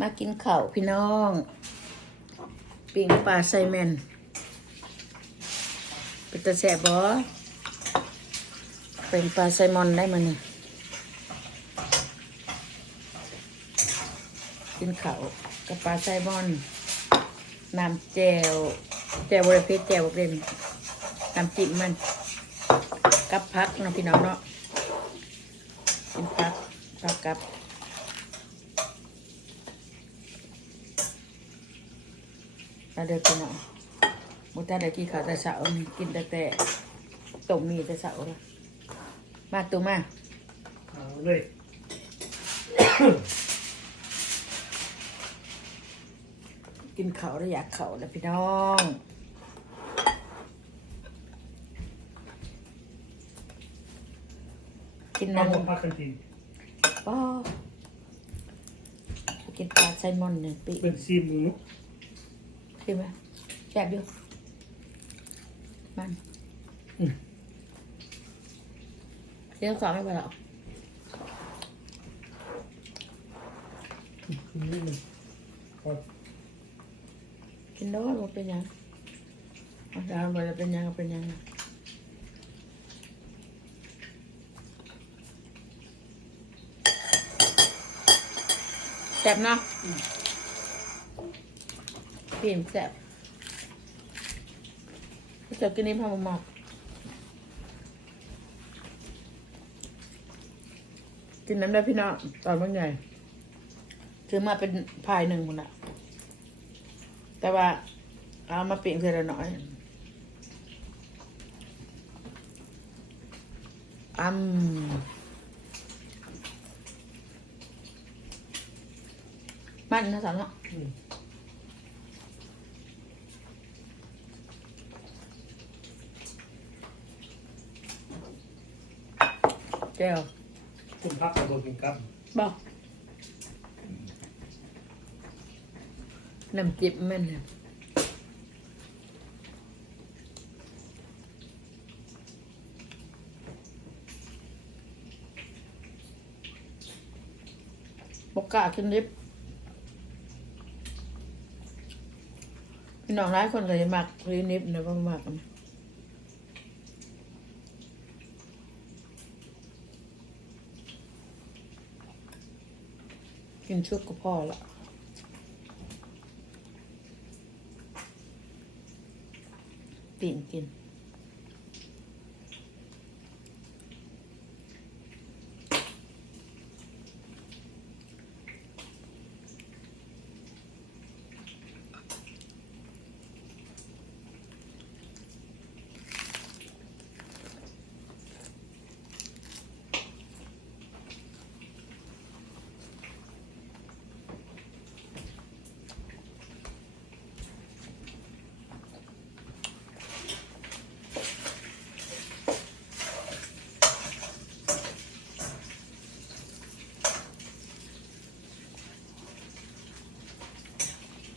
มากินข้าวพี่น้องปิ้งปลาไซแมนเป็นตาแสบบอเป็นปลาไซมอนได้มาเนี่ยกินข้าวกับปลาไซมอนน้ำแจวแจวบริเพชแจวบริเรนน้ำจิ้มมัน กับพักเนาะพี่น้องเนาะกินพักพักกับ มาเด็กพี่น้องมุตาได้กี่ข้าวแต่เช้านี่กินแต่แต่ต้มมีแต่เช้าละมาตัวมาเอาเลยกินข้าวแล้วอยากข้าวแล้วพี่น้องกินเอาน้ำผมพักกันทีป้อกินปลาไซมอนเนี่ยปีเป็นซีห มูใช่ไหมแซ่บอยู่มันเลี้ยงสองไม่ไปหรอกนี่มันพอกินโดนมันเป็นหยังอาจารย์มันจะเป็นหยังก็เป็นหยังนะแซ่บเนาะ เปลี่ยนแซ่บเจะกินนี้พอมากกินน้ำได้พี่น้องตอนเมื่อไงซื้อมาเป็นพายหนึ่งคนอะแต่ว่าเอามาเปลี่ยนเพื่อละน้อยอืมมันนะสาวเนาะ แก้วคุณพักกับโบกินกับบอกน้ำจิ้มมันน่ะบกกล้าขึ้นลิฟต์พี่น้องหลายคนก็จะมักรีนิฟต์นะบ่มักกัน กินชุบก็พอละปิ่งกิน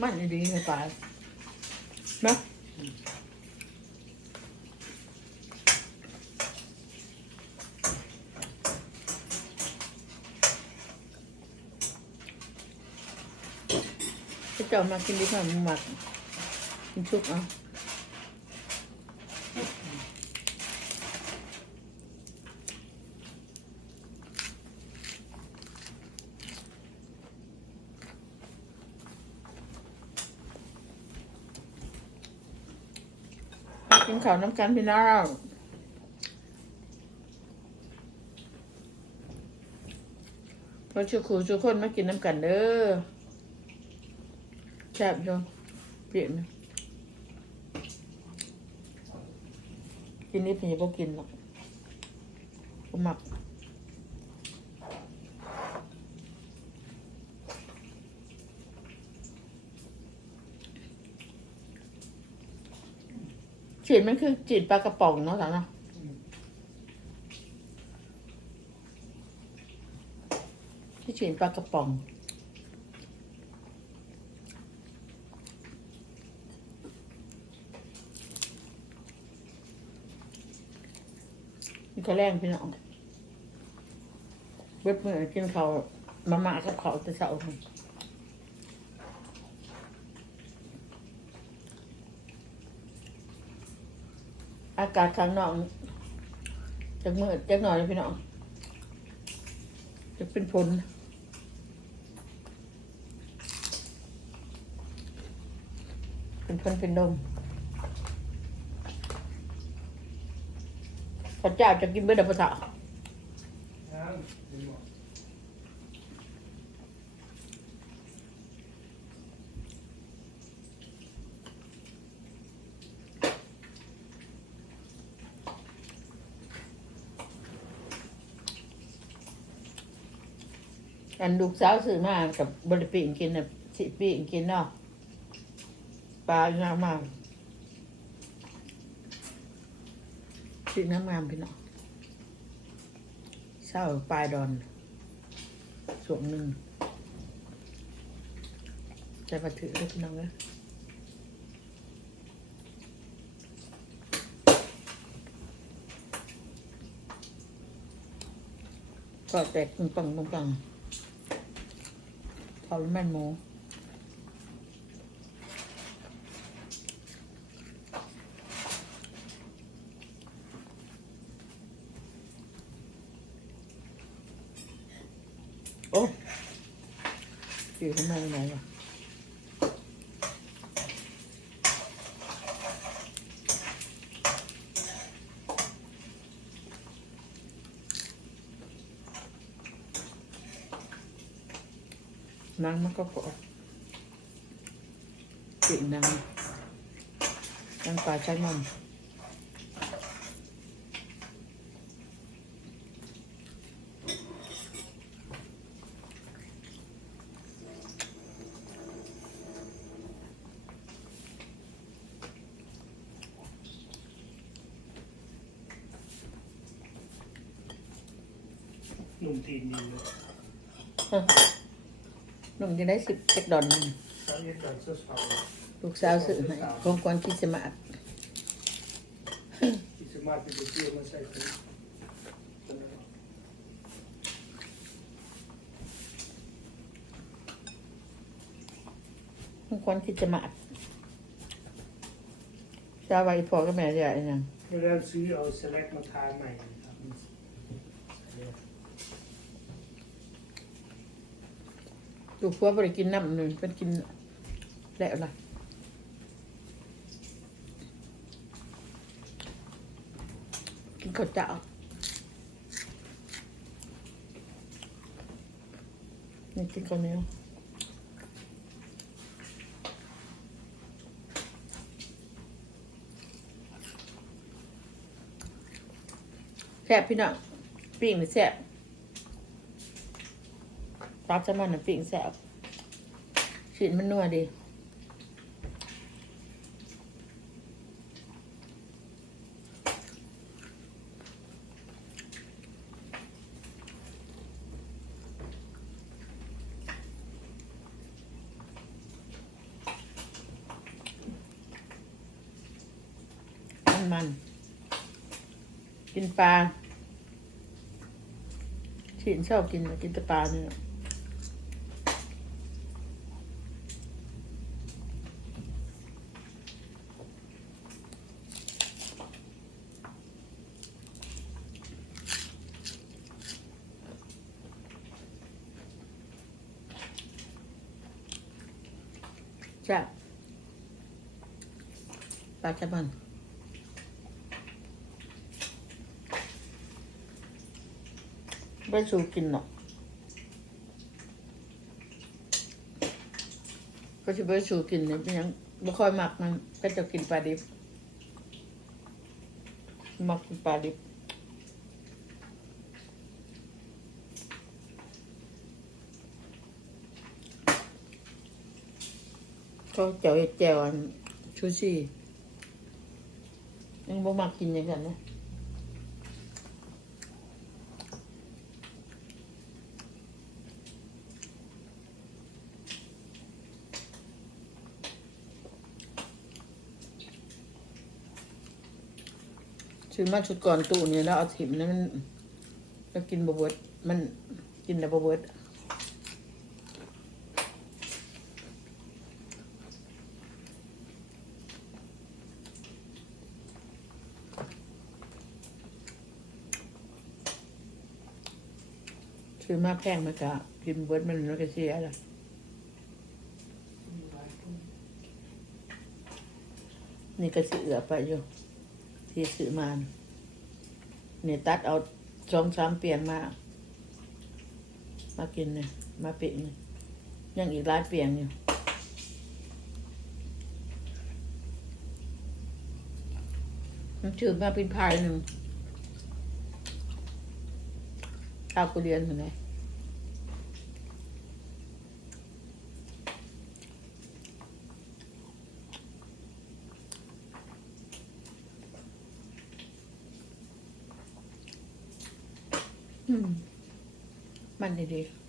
มันดีเลยปลาเนาะจะเจ้ามากินดีกว่ามึงหมักกินชุบเอา กินข้าวน้ำกันพี่น้องพอชุกครูชุกคนมากินน้ำกันเด้อแซ่บจังเปลี่ยนกินนิดนี่บ่กินหรอกหมัก ฉีดมันคือจีดปลากระป๋องเนาะสาวเนาะที่ฉีดปลากระป๋องนี่ก็แรงพี่น้องเว็บมือกินเขามาม่ากับเขาวแต่เช้า อากาศข้างนอกจะมืดจะหน่อยพี่น้องจะเป็นผลเป็นผลเป็นลมพระเจ้าจะกินเบื่อเดบพระเจ้า น้ำดีหมด อันลูกสาวซื้อมากับบริปิงกินน่ะสิปิงกินเนาะปลาอย่างมากสิน้ำงามพี่เน้องเศร้าปลายดอนส่วนหนึ่งใจประถือด้วยพี่น้องเลยก็แตกปังปังปัง ปังทอดแม่นหมูโอ้อยู่ข้างในไหนวะ นางมันก็กรอบกลิ่นนางนางปลาใช้มันหนุ่มตีนดีเลย หนุ่มจะได้สิบเจ็ดดอนหนึ่งสาวเอ็ดการเสื้อสาวลูกสาวซื้อให้ของกวนคริสต์มาสที่สามารถเป็นเสื้อมาใส่ถุงของกวนคริสต์มาสชาวไว้พอก็แม่ใหญ่ยังเมื่อนั้นซื้อเอาสแลกมาทาใหม่ครับ ลูกพัวบริกินน้ำหนึ่งเป็นกินแล้วล่ะกินข้าวเจ้านี่กินข้าวเหนียวแซ่บพี่น้องปิ้งหรือแซ่บ ปลาแซลมอนน่ะปิ้งแซ่บชิ้นมันนัวดีมันมันกินปลาชิ้นชอบกินนะกินแต่ปลาเนี่ยจ้ะป ลาแซลมอนไม่ชูกินหรอกก็จะไม่ชูกินเนี่ยเป็นหยังไม่ค่อยหมักมันก็จะกินปลาดิบหมักกินปลาดิบก็เจียวเจียวอันชูชี ยังบ่มักกินอย่างนั้นนะซื้อมาชุดก่อนตู้นี่แล้วเอาถิ่มนั้นมันแล้วกินบะเบิดมันกินแต่บะเบิด อมาแพงมันก็กินเบิร์ดมันมันก็เสียละนี่ก็สิเอือไปอยู่ที่ซื้อมานเนี่ยตัดเอาสองสามเปลี่ยนมา มากินเนี่ยมาเปียงเนี่ยยังอีกร้านเปลี่ยงอยู่มันชื่อมาเป็นพายหนึ่งข้าวกูเรียนเห็นไหมอืมมัน ดีๆ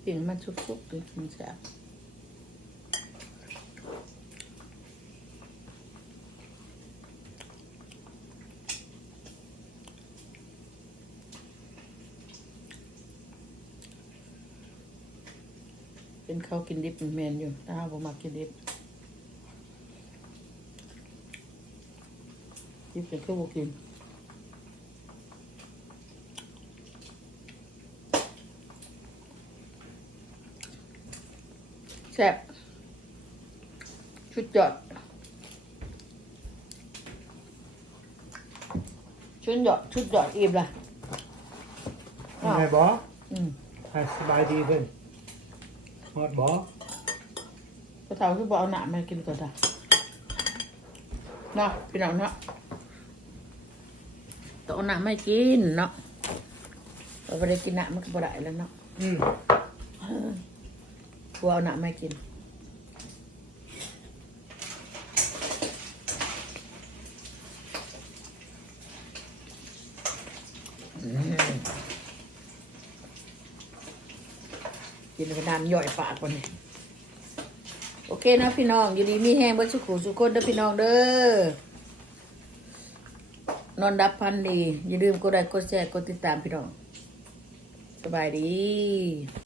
เปลี่นมันสุกๆเลยมันแซ่บเป็นเขากินดิบแมนอยู่ถ้าเราบ่มากินดิบ ดิบเป็นข้าวบกินแซ่บชุดยอดชุดยอดชุดยอดอิ่มละยังไงบออืมให้สบายดีเพิ่นฮอดบอกระเทาคือบอกเอาหนามากินก่อนจ้ะเนาะพี่น้องเนาะ ต้องเอาหนาไม่กินเนาะเราไม่ได้กินหนามันก็บ่ได้แล้วเนาะอืมกลัวเอาหนาไม่กินกินกระดานย่อยปากวันนี้โอเคนะพี่น้องอยู่ดีมีแห้งเบิ้สุขุสุขคนเด้อพี่น้องเด้อ นอนดับพันดี อย่าลืมกดไลค์กดแชร์กดติดตามพี่น้อง สบายดี